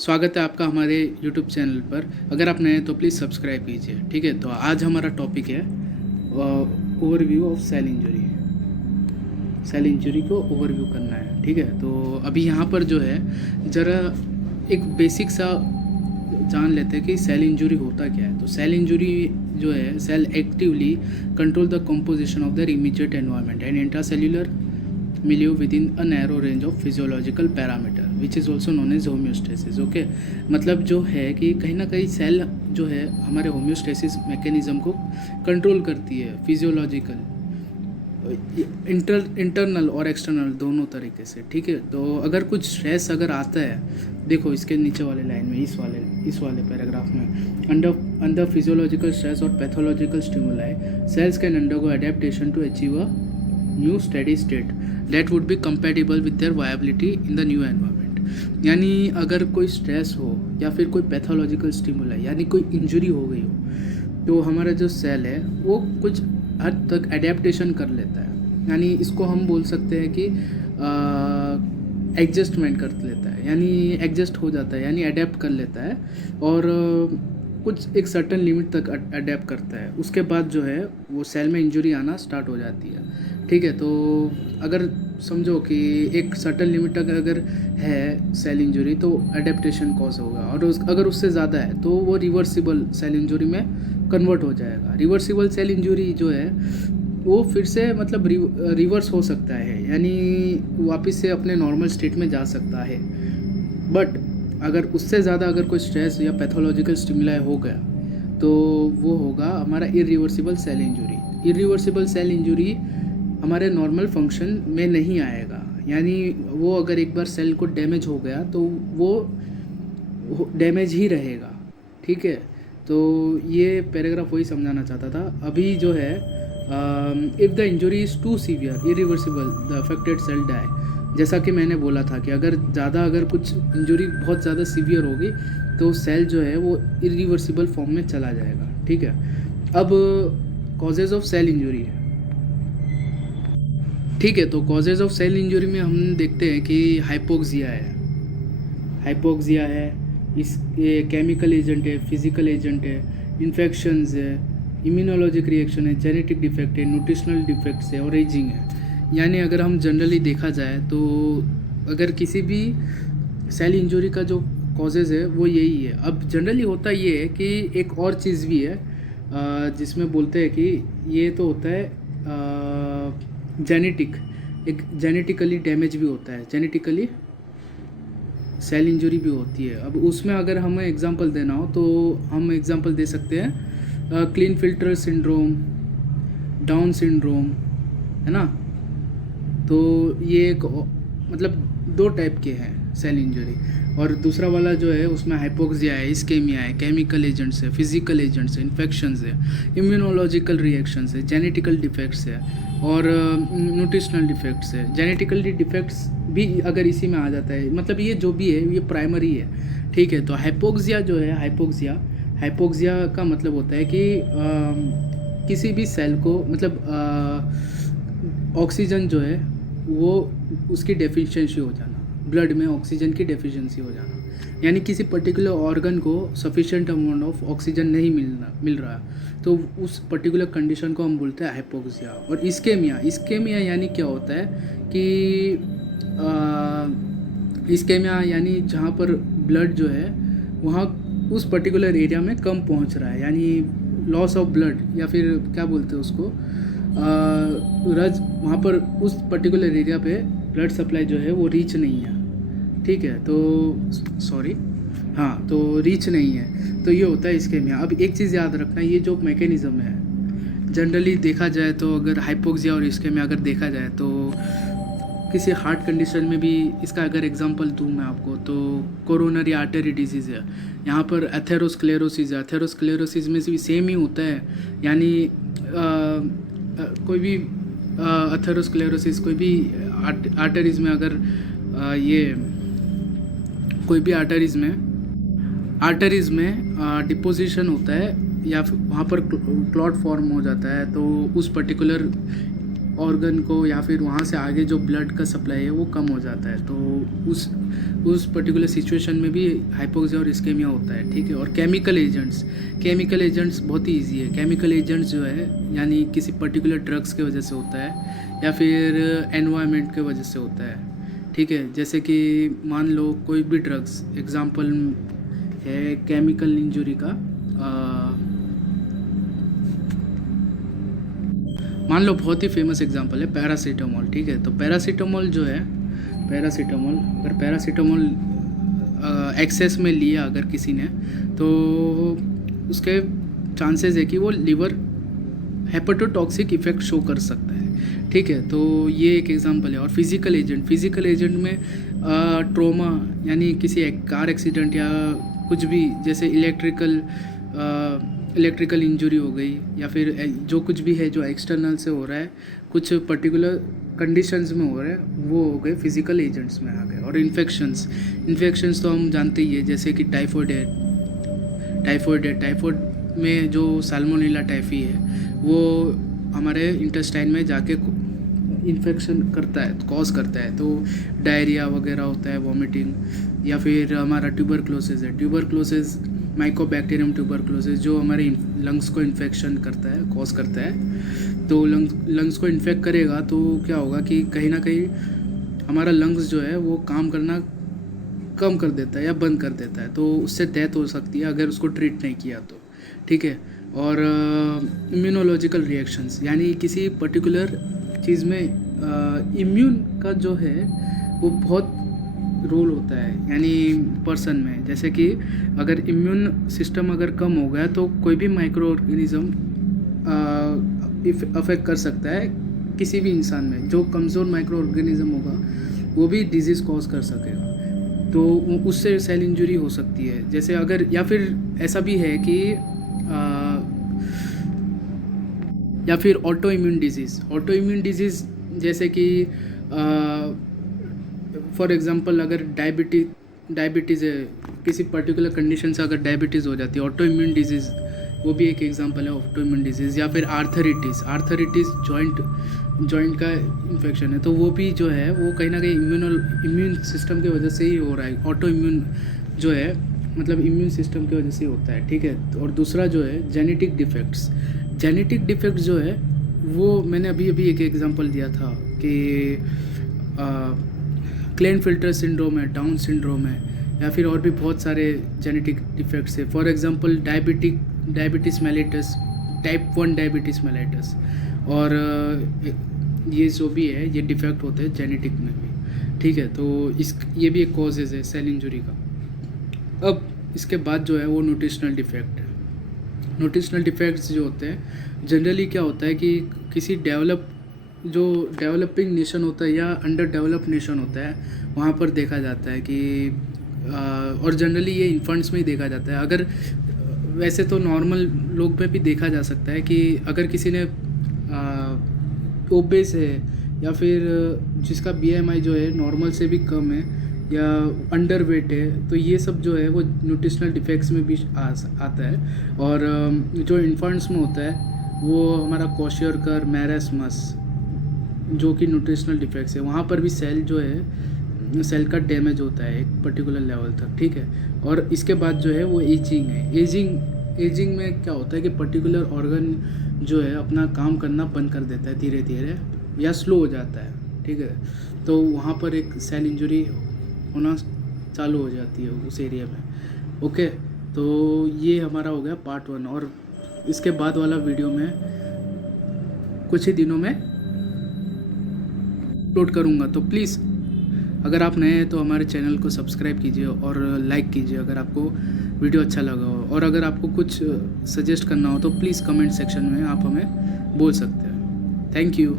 स्वागत है आपका हमारे यूट्यूब चैनल पर। अगर आप नए हैं तो प्लीज़ सब्सक्राइब कीजिए। ठीक है, तो आज हमारा टॉपिक है overview of cell injury. Cell injury को ओवरव्यू करना है। ठीक है, तो अभी यहाँ पर जो है ज़रा एक बेसिक सा जान लेते हैं कि सेल इंजरी होता क्या है। तो सेल इंजरी जो है, cell actively control the composition of their immediate environment and intracellular milieu within a narrow range of physiological parameter which is also known as homeostasis। Okay, मतलब जो है कि कहीं ना कहीं सेल जो है हमारे होम्योस्टेसिस मैकेनिज़्म को कंट्रोल करती है फिजियोलॉजिकल, इंटरनल और एक्सटर्नल दोनों तरीके से। ठीक है, तो अगर कुछ स्ट्रेस अगर आता है, देखो इसके नीचे वाले लाइन में, इस वाले पैराग्राफ में, अंडर फिजियोलॉजिकल स्ट्रेस और pathological stimuli cells can undergo adaptation to achieve a new steady state that would be compatible with their viability in the new environment. यानी अगर कोई स्ट्रेस हो या फिर कोई पैथोलॉजिकल स्टिमुलाई यानी कोई इंजरी हो गई हो, तो हमारा जो सेल है वो कुछ हद तक एडेप्टेशन कर लेता है। यानी इसको हम बोल सकते हैं कि एडजस्टमेंट कर लेता है, यानी एडजस्ट हो जाता है, यानी अडेप्ट कर लेता है और कुछ एक सर्टन लिमिट तक अडेप्ट करता है। उसके बाद जो है वो सेल में इंजरी आना स्टार्ट हो जाती है। ठीक है, तो अगर समझो कि एक सर्टन लिमिट तक अगर है सेल इंजरी तो अडेप्टेशन कॉज होगा, और अगर उससे ज़्यादा है तो वो रिवर्सिबल सेल इंजरी में कन्वर्ट हो जाएगा। रिवर्सिबल सेल इंजरी जो है वो फिर से मतलब रिवर्स हो सकता है, यानी वापस से अपने नॉर्मल स्टेट में जा सकता है। बट अगर उससे ज़्यादा अगर कोई स्ट्रेस या पैथोलॉजिकल स्टिमुलाई हो गया तो वो होगा हमारा irreversible cell injury. Irreversible cell injury हमारे नॉर्मल फंक्शन में नहीं आएगा, यानी वो अगर एक बार सेल को डैमेज हो गया तो वो डैमेज ही रहेगा। ठीक है, तो ये पैराग्राफ वही समझाना चाहता था। अभी जो है if the injury is too severe irreversible the affected cell die. जैसा कि मैंने बोला था कि अगर कुछ इंजरी बहुत ज़्यादा सीवियर होगी तो सेल जो है वो इरिवर्सिबल फॉर्म में चला जाएगा। ठीक है, अब कॉजेज़ ऑफ सेल इंजरी है। ठीक है, तो कॉजेज़ ऑफ सेल इंजरी में हम देखते हैं कि हाइपोक्सिया है, ये केमिकल एजेंट है, फिजिकल एजेंट है, इन्फेक्शंस है, इम्यूनोलॉजिक रिएक्शन है, जेनेटिक डिफेक्ट है, न्यूट्रिशनल डिफेक्ट्स है और एजिंग है। यानी अगर हम जनरली देखा जाए तो अगर किसी भी सेल इंजरी का जो कॉजेज़ है वो यही है। अब जनरली होता ये है कि एक और चीज़ भी है जिसमें बोलते हैं कि ये तो होता है एक जेनेटिकली डैमेज भी होता है, जेनेटिकली सेल इंजरी भी होती है। अब उसमें अगर हमें एग्जांपल देना हो तो हम एग्जांपल दे सकते हैं clean filter syndrome, down syndrome, है ना। तो ये एक मतलब दो टाइप के हैं सेल इंजरी, और दूसरा वाला जो है उसमें हाइपोक्सिया है, इस्केमिया है, केमिकल एजेंट्स है, फिजिकल एजेंट्स है, इन्फेक्शंस है, इम्यूनोलॉजिकल रिएक्शंस है, जेनेटिकल डिफेक्ट्स है और न्यूट्रिशनल डिफेक्ट्स है। जेनेटिकली डिफेक्ट्स भी अगर इसी में आ जाता है, मतलब ये जो भी है ये प्राइमरी है। ठीक है, तो हाइपोक्सिया जो है, हाइपोक्सिया का मतलब होता है कि किसी भी सेल को मतलब ऑक्सीजन जो है वो उसकी डेफिशिएंसी हो जाना, ब्लड में ऑक्सीजन की डेफिशिएंसी हो जाना, यानी किसी पर्टिकुलर ऑर्गन को सफिशिएंट अमाउंट ऑफ ऑक्सीजन नहीं मिल रहा, तो उस पर्टिकुलर कंडीशन को हम बोलते हैं हाइपोक्सिया। और इस्केमिया यानी क्या होता है कि इस्केमिया यानी जहाँ पर ब्लड जो है वहाँ उस पर्टिकुलर एरिया में कम पहुँच रहा है, यानी लॉस ऑफ ब्लड, या फिर क्या बोलते हैं उसको, वहाँ पर उस पर्टिकुलर एरिया पे ब्लड सप्लाई जो है वो रीच नहीं है। ठीक है, तो रीच नहीं है, तो ये होता है इस्केमिया। अब एक चीज़ याद रखना, ये जो मैकेनिज़्म है जनरली देखा जाए तो अगर हाइपोक्सिया और इस्केमिया अगर देखा जाए तो किसी हार्ट कंडीशन में भी इसका अगर एग्जांपल दूँ मैं आपको तो कोरोनरी आर्टरी डिजीज़ है, यहाँ पर एथेरोस्क्लेरोसिस है। एथेरोस्क्लेरोसिस में भी सेम ही होता है, यानी कोई भी एथेरोस्क्लेरोसिस कोई भी आर्टरीज़ में अगर ये कोई भी आर्टरीज़ में डिपोजिशन होता है या फिर वहाँ पर क्लॉट फॉर्म हो जाता है, तो उस पर्टिकुलर ऑर्गन को या फिर वहाँ से आगे जो ब्लड का सप्लाई है वो कम हो जाता है, तो उस पर्टिकुलर सिचुएशन में भी हाइपोक्सिया और इस्केमिया होता है, ठीक है। और केमिकल एजेंट्स बहुत ही ईजी है। केमिकल एजेंट्स जो है यानी किसी पर्टिकुलर ड्रग्स के वजह से होता है या फिर एनवायरनमेंट के वजह से होता है, ठीक है। जैसे कि मान लो कोई भी ड्रग्स, एग्जांपल है केमिकल इंजरी का, मान लो बहुत ही फेमस एग्जांपल है पैरासीटामोल, ठीक है। तो पैरासीटामोल जो है, अगर पैरासीटामोल एक्सेस में लिया अगर किसी ने, तो उसके चांसेस है कि वो लिवर हेपेटोटॉक्सिक इफेक्ट शो कर सकता है, ठीक है। तो ये एक एग्जांपल है। और फिज़िकल एजेंट में ट्रॉमा यानी किसी कार एक्सीडेंट या कुछ भी, जैसे इलेक्ट्रिकल इंजरी हो गई या फिर जो कुछ भी है जो एक्सटर्नल से हो रहा है, कुछ पर्टिकुलर कंडीशंस में हो रहा है, वो हो गए फिज़िकल एजेंट्स में आ गए। और इन्फेक्शंस तो हम जानते ही है, जैसे कि टाइफॉइड में जो साल्मोनेला टाइफी है वो हमारे इंटेस्टाइन में जाके इन्फेक्शन कॉज करता है, तो डायरिया वगैरह होता है, वॉमिटिंग। या फिर हमारा ट्यूबरक्लोसिस माइकोबैक्टीरियम ट्यूबरक्लोसिस जो हमारे लंग्स को इन्फेक्शन कॉज करता है। तो लंग्स को इन्फेक्ट करेगा तो क्या होगा कि कहीं ना कहीं हमारा लंग्स जो है वो काम करना कम कर देता है या बंद कर देता है, तो उससे डेथ हो सकती है अगर उसको ट्रीट नहीं किया तो, ठीक है। और इम्यूनोलॉजिकल रिएक्शंस यानी किसी पर्टिकुलर चीज़ में इम्यून का जो है वो बहुत रोल होता है यानी पर्सन में। जैसे कि अगर इम्यून सिस्टम अगर कम हो गया तो कोई भी माइक्रो ऑर्गेनिज्म अफेक्ट कर सकता है किसी भी इंसान में। जो कमज़ोर माइक्रो ऑर्गेनिज्म होगा वो भी डिजीज़ कॉज कर सकेगा, तो उससे सेल इंजरी हो सकती है। जैसे अगर या फिर ऐसा भी है कि या फिर ऑटो इम्यून डिजीज़ जैसे कि फॉर एग्जांपल अगर डायबिटीज़ है, किसी पर्टिकुलर कंडीशन से अगर डायबिटीज़ हो जाती है, ऑटो इम्यून डिजीज़ वो भी एक एग्जांपल है ऑटो इम्यून डिजीज़। या फिर आर्थराइटिस जॉइंट का इन्फेक्शन है, तो वो भी जो है वो कहीं ना कहीं इम्यून सिस्टम की वजह से ही हो रहा है। ऑटो इम्यून जो है मतलब इम्यून सिस्टम की वजह से होता है, ठीक है। और दूसरा जो है जेनेटिक डिफेक्ट्स जो है वो मैंने अभी एक एग्जांपल दिया था कि क्लेनफिल्टर सिंड्रोम है, डाउन सिंड्रोम है, या फिर और भी बहुत सारे जेनेटिक डिफेक्ट्स है। For example diabetes mellitus, type 1 diabetes mellitus, और ये जो भी है ये डिफेक्ट होते हैं जेनेटिक में भी, ठीक है। तो ये भी एक कॉजेज़ है सेल इंजरी का। अब इसके बाद जो है वो न्यूट्रिशनल डिफेक्ट है। न्यूट्रिशनल डिफेक्ट्स जो होते हैं जनरली क्या होता है कि किसी डेवलपिंग नेशन होता है या अंडर डेवलप्ड नेशन होता है वहाँ पर देखा जाता है कि और जनरली ये इन्फेंट्स में ही देखा जाता है। अगर वैसे तो नॉर्मल लोग में भी देखा जा सकता है कि अगर किसी ने ओबेस है या फिर जिसका BMI जो है नॉर्मल से भी कम है या अंडर वेट है, तो ये सब जो है वो न्यूट्रिशनल डिफेक्ट्स में भी आता है। और जो इन्फेंट्स में होता है वो हमारा क्वाशियोरकर, मैरस्मस जो कि न्यूट्रिशनल डिफेक्ट्स है, वहाँ पर भी सेल जो है सेल का डैमेज होता है एक पर्टिकुलर लेवल तक, ठीक है। और इसके बाद जो है वो एजिंग है। एजिंग में क्या होता है कि पर्टिकुलर ऑर्गन जो है अपना काम करना बंद कर देता है धीरे धीरे या स्लो हो जाता है, ठीक है। तो वहाँ पर एक सेल इंजरी होना चालू हो जाती है उस एरिया में, ओके। तो ये हमारा हो गया पार्ट 1, और इसके बाद वाला वीडियो में कुछ ही दिनों में अपलोड करूँगा। तो प्लीज़ अगर आप नए हैं तो हमारे चैनल को सब्सक्राइब कीजिए और लाइक कीजिए अगर आपको वीडियो अच्छा लगा हो। और अगर आपको कुछ सजेस्ट करना हो तो प्लीज़ कमेंट सेक्शन में आप हमें बोल सकते हैं। Thank you.